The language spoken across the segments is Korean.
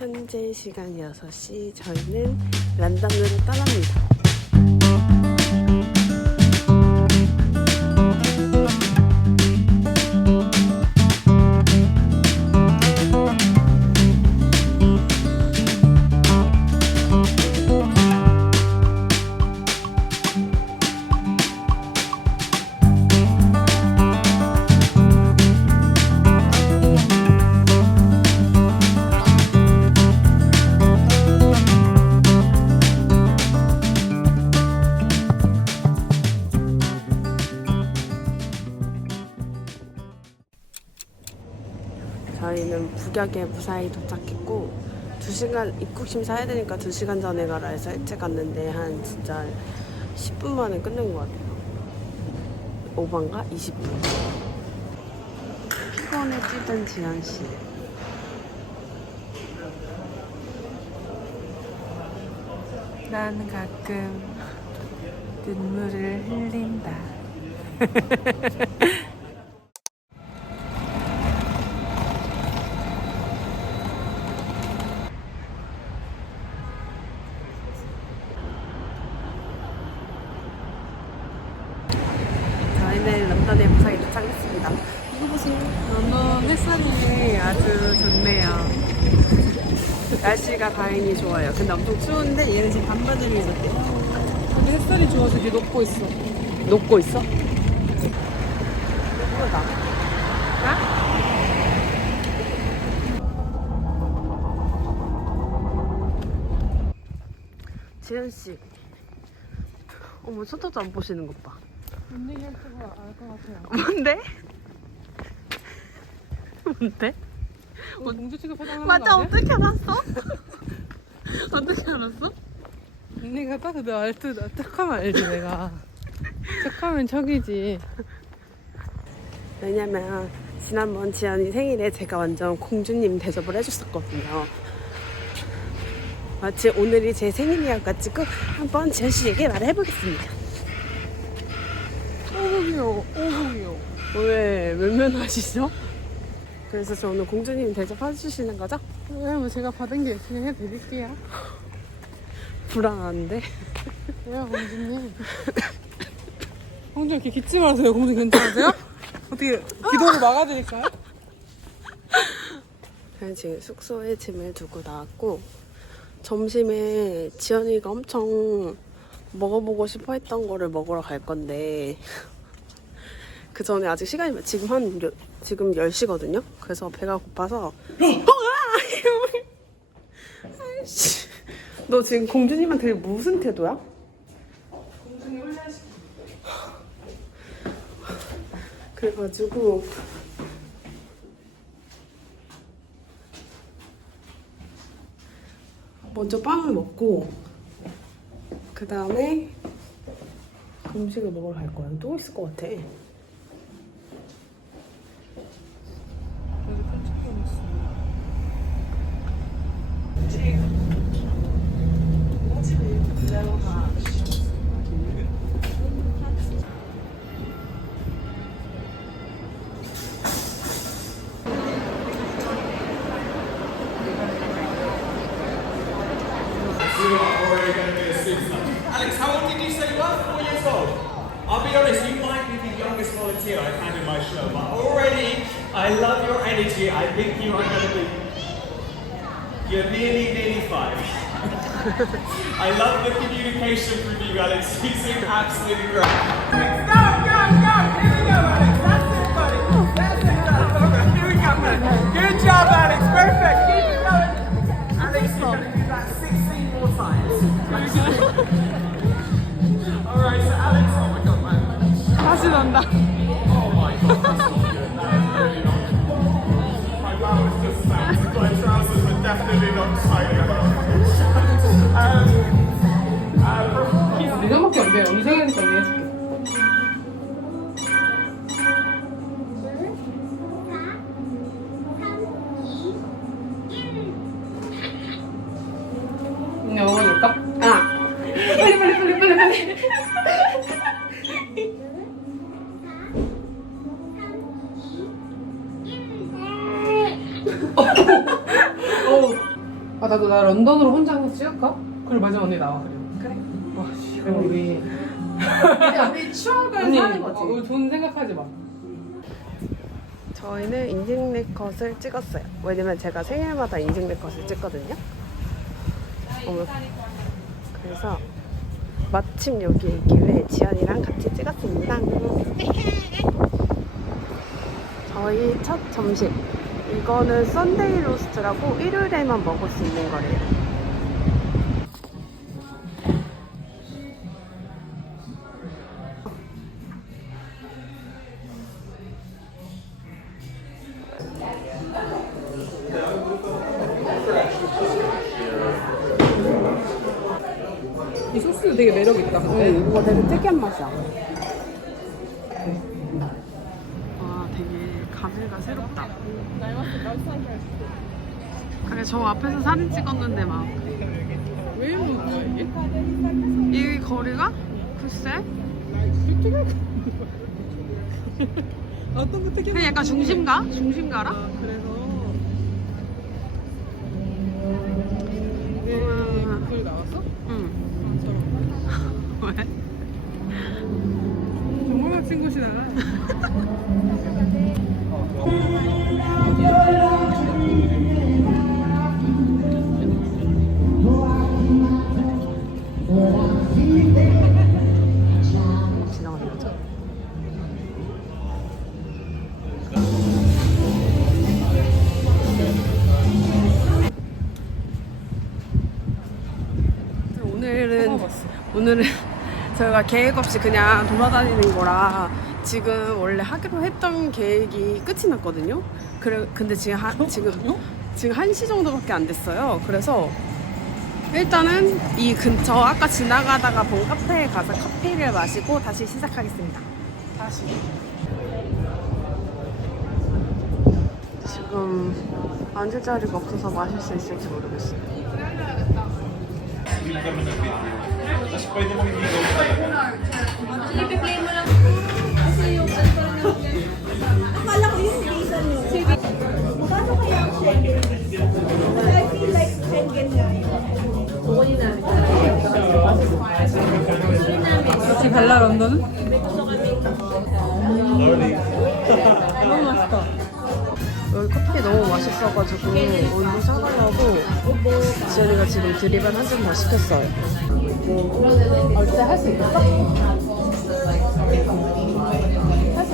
현재 시간 6시 저희는 런던으로 떠납니다. 북역에 무사히 도착했고 2시간 입국 심사 해야 되니까 2시간 전에 가라 해서 일찍 갔는데 한 진짜 10분 만에 끝낸 것 같아요. 5반가? 20분. 피곤해 뛰던 지현 씨. 난 가끔 눈물을 흘린다. 저희는 런던에 무사히 도착했습니다. 이거 보세요. 너무 햇살이 아주 좋네요. 날씨가 다행히 좋아요. 근데 엄청 추운데 얘는 지금 반바지를 입었대요. 근데 햇살이 좋아서 이렇게 녹고 있어. 녹고 있어? 예쁘다. 지현 씨. 어머 쳐다도 안 보시는 것 봐. 뭔 얘기할지 알것 같아요. 뭔데? 뭔데? 공주 취급해달라는 맞아 거 아니야? 어떻게 알았어? 어떻게 알았어? 언니가 딱그 알트 척하면 알지 내가. 척하면 척이지. 왜냐면 지난번 지연이 생일에 제가 완전 공주님 대접을 해줬었거든요. 마치 오늘이 제 생일이어가지고 한번 지연 씨에게 말해보겠습니다. 오복이요. 오복이요. 왜 외면하시죠? 그래서 저 오늘 공주님 대접해주시는 거죠? 왜냐면 제가 받은 게 열심히 해드릴게요. 불안한데? 왜요 공주님? 공주 이렇게 기침 하세요. 공주 괜찮으세요? 어떻게 기도를 막아드릴까요? 저는 지금 숙소에 짐을 두고 나왔고 점심에 지연이가 엄청 먹어보고 싶어 했던 거를 먹으러 갈 건데 그 전에 아직 시간이 많- 지금 한 여- 지금 10시거든요. 그래서 배가 고파서 어! 아! 너 지금 공주님한테 무슨 태도야? 공주님 훈련시 그래가지고 먼저 빵을 먹고 그 다음에 음식을 먹으러 갈 거야. 또 있을 것 같아. I can in my show. But already, I love your energy. I think you are going to be. You're nearly, nearly five. I love the communication from you, Alex. You seem absolutely great. Go, go, go! Here we go, Alex. That's it, buddy. That's it, that's all right. Here we go, man. Good job, Alex. Perfect. Keep it going. Alex, you're going to do that 16 more times. all right, so Alex, oh my god, man. Pass it on, that. My mom was just sad. My trousers definitely not tight. 나도 나 런던으로 혼자 한번 찍을까? 그리고 마지막 언니 나와 그리고 그래. 와 씨 그럼 우리 우리 추억을 언니 사는 어, 거지. 우리 돈 생각하지 마 저희는 인증 네컷을 찍었어요. 왜냐면 제가 생일마다 인증 네컷을 찍거든요. 어머. 그래서 마침 여기에 있길래 지연이랑 같이 찍었습니다. 저희 첫 점심. 이거는 썬데이 로스트라고 일요일에만 먹을 수 있는 거래요. 이 소스도 되게 매력 있다 근데 응, 이거 되게 특이한 맛이야. 와, 감회가 새롭다. 그래, 저 앞에서 사진 찍었는데 막. 왜 이런 거야 이게? 이 거리가? 글쎄? 어떤 거 특이한 그냥 약간 중심가? 중심가라? 아 그래서 음. 글 나왔어? 응. 아 왜? 멋진 곳이다? 오늘은 오늘은 저희가 계획 없이 그냥 돌아다니는 거라 지금 원래 하기로 했던 계획이 끝이 났거든요. 그래 근데 지금 한 지금 지금 1시 정도밖에 안 됐어요. 그래서 일단은 이 근처 아까 지나가다가 본 카페에 가서 커피를 마시고 다시 시작하겠습니다. 다시 지금 앉을 자리가 없어서 마실 수 있을지 모르겠어요. Akala ko yung visa nyo. Paano kaya ang Schengen? Kasi I feel like Schengen nga yun. 같이 갈라 런던은? 너무 맛있다 여기 커피 너무 맛있어가지고 오늘 사달라고 지연이가 지금 드립을 한잔더 시켰어요. 어, 진짜 할 수 있겠어? 할 수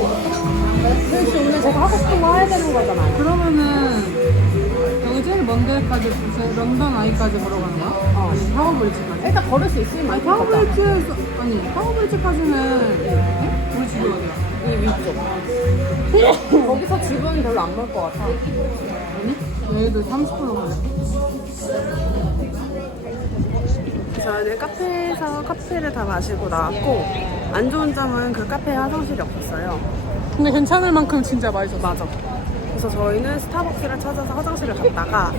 있겠어? 그렇지, 오늘 제가 하고 싶은 거 해야 되는 거잖아요. 그러면은 여기 제일 먼 데까지 제 런던 아이까지 걸어가는 거야? 어. 아니 타워브리지까지? 일단 걸을 수 있으면 아니. 타워브리지에서 아니 타워브리지까지는 네? 우리 집이 어디야? 이 위쪽. 거기서 집은 별로 안멀것 같아. 여기도 30분로 가네 저는 카페에서 커피를 다 마시고 나왔고 안 좋은 점은 그 카페에 화장실이 없었어요. 근데 괜찮을 만큼 진짜 맛있었어 맞아. 그래서 저희는 스타벅스를 찾아서 화장실을 갔다가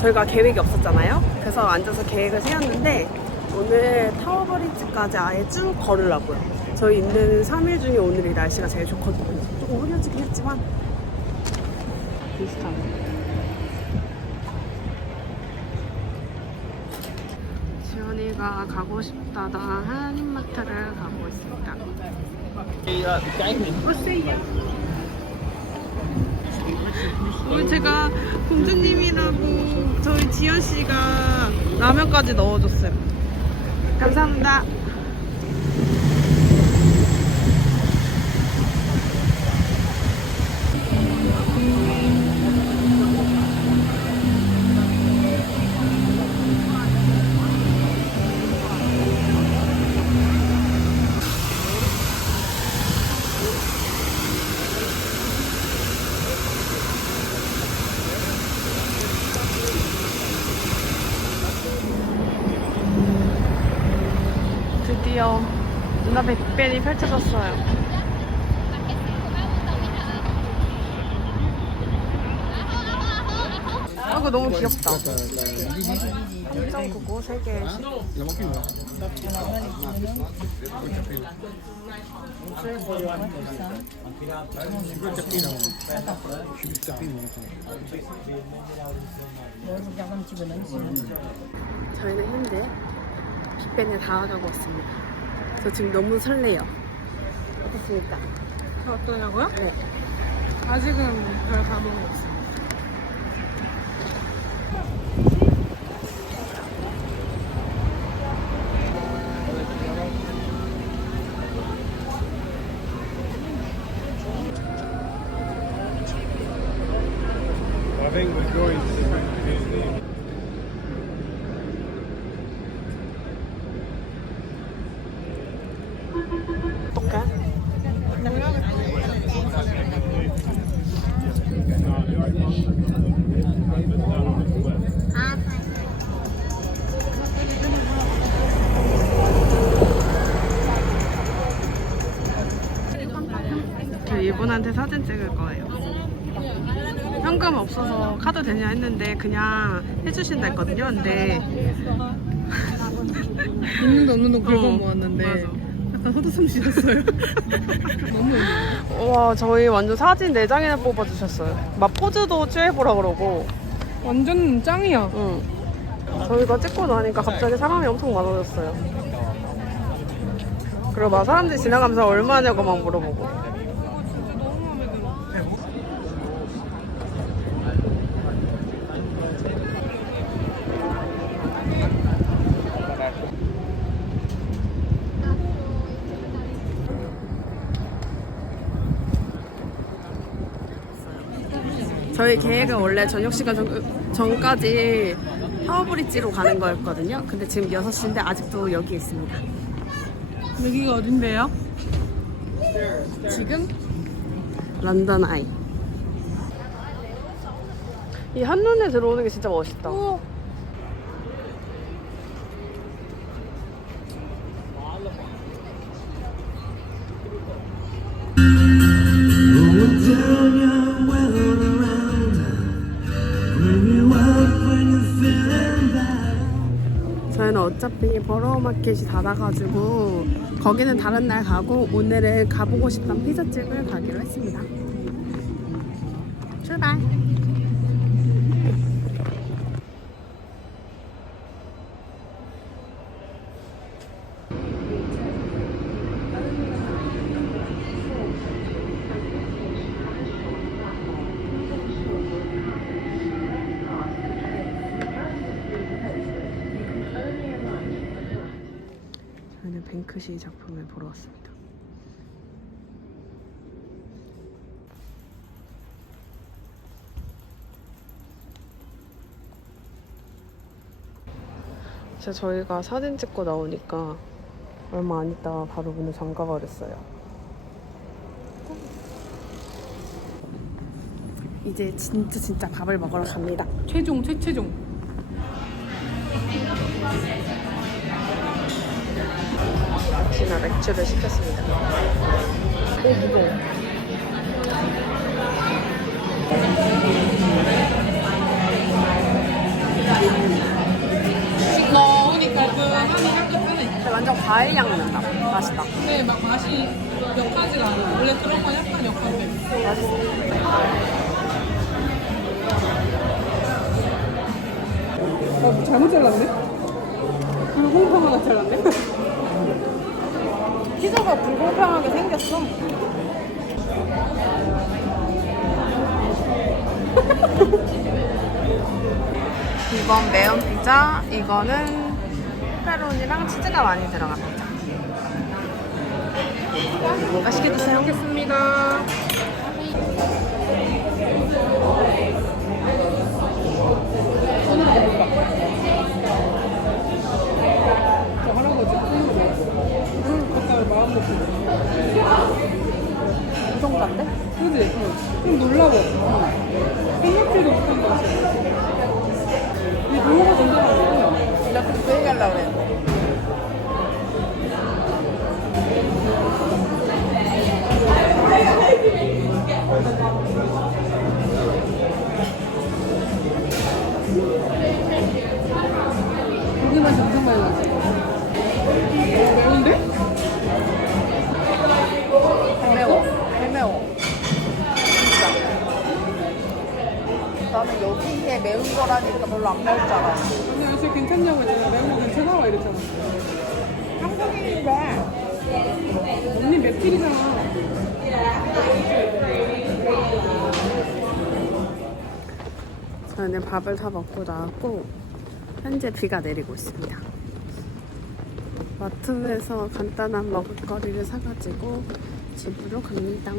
저희가 계획이 없었잖아요. 그래서 앉아서 계획을 세웠는데 오늘 타워브리지까지 아예 쭉 걸으려고요. 저희 있는 3일 중에 오늘이 날씨가 제일 좋거든요. 조금 흐려지긴 했지만 비슷하네. 지연이가 가고 싶다던 한인마트를 가고 있습니다. 오늘 제가 공주님이라고 저희 지연 씨가 라면까지 넣어줬어요. 감사합니다. 빅벤이 펼쳐졌어요. 아, 그거 너무 귀엽다. 함정구고 세 개. 저희는 현재 빅벤에 다 와가고 왔습니다. 저 지금 너무 설레요. 어떻습니까? 어떠냐고요? 네. 아직은 별 감흥이 없어요. 저 이분한테 사진 찍을 거예요. 현금 없어서 카드 되냐 했는데 그냥 해주신다 했거든요. 근데 있는도 없는도 긁어 어, 모았는데 맞아. 약간 헛웃음 쉬었어요. 너무 와 저희 완전 사진 4장이나 뽑아주셨어요. 막 포즈도 취해보라 그러고 완전 짱이야. 응. 저희가 찍고 나니까 갑자기 사람이 엄청 많아졌어요. 그리고 막 사람들이 지나가면서 얼마냐고 막 물어보고. 저희 계획은 원래 저녁 시간 전, 전까지 파워브릿지로 가는 거였거든요. 근데 지금 6시인데 아직도 여기 있습니다. 여기가 어딘데요? 지금 런던 아이. 이 한눈에 들어오는 게 진짜 멋있다. 저 어차피 버러우마켓이 닫아가지고 거기는 다른 날 가고 오늘은 가보고 싶던 피자집을 가기로 했습니다. 출발! 뱅크시 작품을 보러 왔습니다. 진짜 저희가 사진 찍고 나오니까 얼마 안 있다가 바로 문을 잠가버렸어요. 이제 진짜 진짜 밥을 먹으러 갑니다. 최종 최최종. 역시나 맥주를 시켰습니다. 오, 무거워. 싱거우니까 깔끔하니 향긋하네. 완전 과일 향 난다. 맛있다. 근데 막 맛이 역하지가 않아. 원래 그런 건 약간 역한데. 맛있어. 아, 잘못 잘랐네? 불공평하게 잘랐네? 피자가 불공평하게 생겼어. 이건 매운 피자, 이거는 페페로니랑 치즈가 많이 피자. 맛있게 드세요. 먹겠습니다. 별로 안 매울 줄 알았어. 근데 요새 괜찮냐고 했잖아. 매운 거 괜찮아? 와 이랬잖아. 한국인인데. 언니 맵찔이잖아. 저는 밥을 다 먹고 나왔고 현재 비가 내리고 있습니다. 마트에서 간단한 먹을거리를 사가지고 집으로 갑니다.